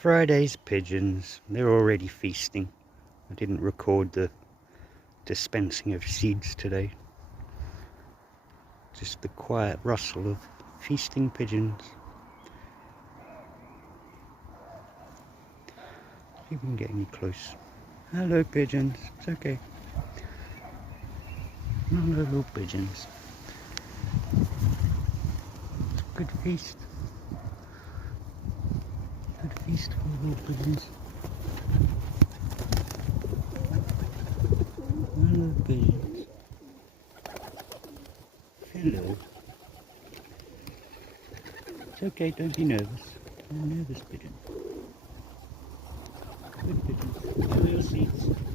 Friday's pigeons, they're already feasting. I didn't record the dispensing of seeds today. Just the quiet rustle of feasting pigeons. See if we can get any close. Hello pigeons, it's okay. Hello little pigeons. It's a good feast. Good feast for the little pigeons. Hello pigeons. Hello. It's okay, don't be nervous. I'm a nervous pigeon. Good pigeons. Enjoy your seats.